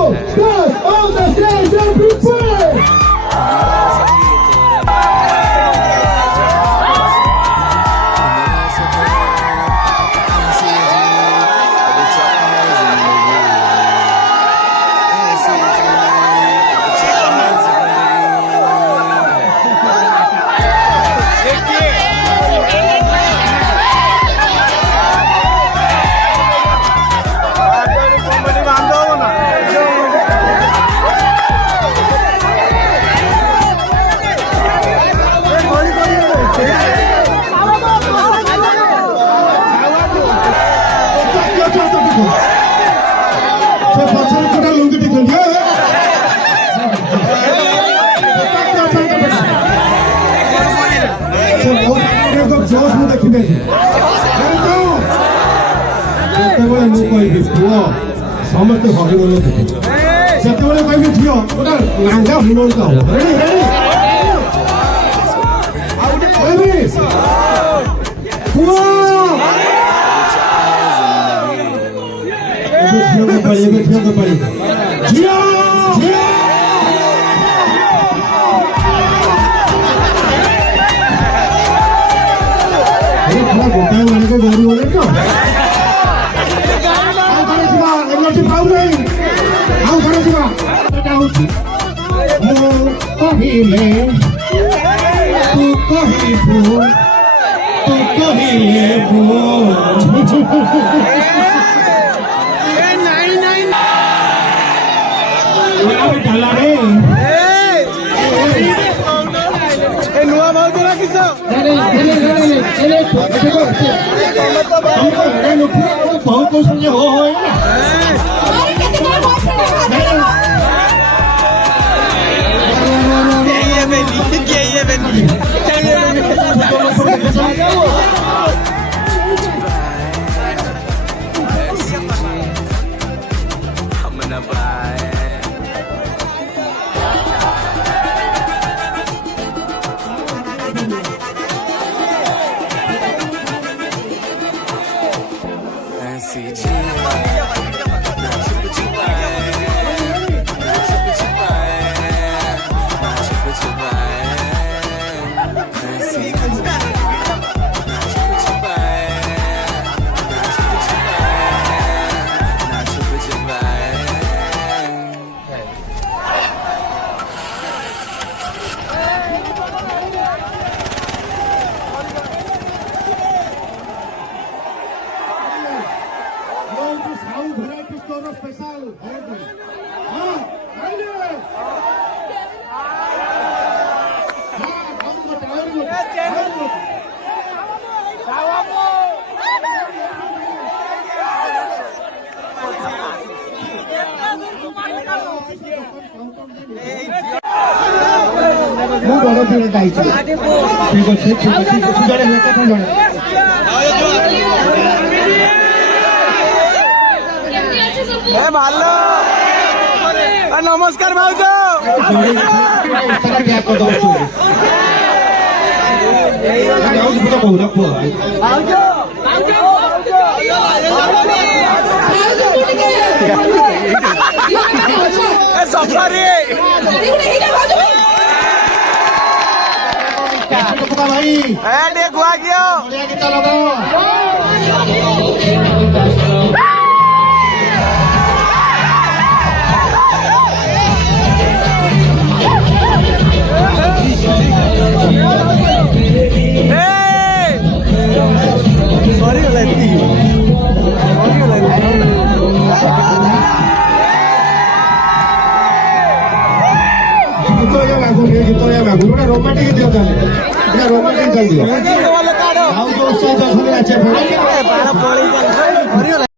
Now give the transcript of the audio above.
2, 1, 3, 2, prepare! ଯେତେବେଳେ ମୁଁ କହିବି ପୁଅ ସମସ୍ତେ ହରିବୋଲ ଦେଖିବ ଯେତେବେଳେ କହିବି ଝିଅ ଗୋଟେ ଲାଙ୍ଗା ହୁଳହୁଳି ହବ ରେଡି ରେଡି ଆଉ ଗୋଟେ କହିବି ପୁଅ ଝିଅକୁ ପାଳି ଝିଅକୁ ପାଳି ଝିଅ ଗୋଟାଏ ମାନଙ୍କ ଗରୁ ଗଲେ ତ ଆଉ ଥରେ ଯିବା ଏଟା ହଉଛି ମୁଁ କହିଲେ ତୁ କହିବୁ ତୁ କହିଲେ ଡାଲାରେ ନୂଆ ଭାଉଜ ରାଖିଛ ବହୁତ ଶୁଣିଲେ ହୋ ହୋ Special. ମୁଁ ବଡ଼ ଦିନ ଗାଇଛି ଠିକ ଅଛି ଜଣେ କଥା ଜଣେ ভালো নমস্কার ভাউজ সফারি ভাই ଟିକେ ଗୁଆ ଘିଅ ଗୀତ ଲଗାଅ रोमांटिक दियो रोमांटिक दियो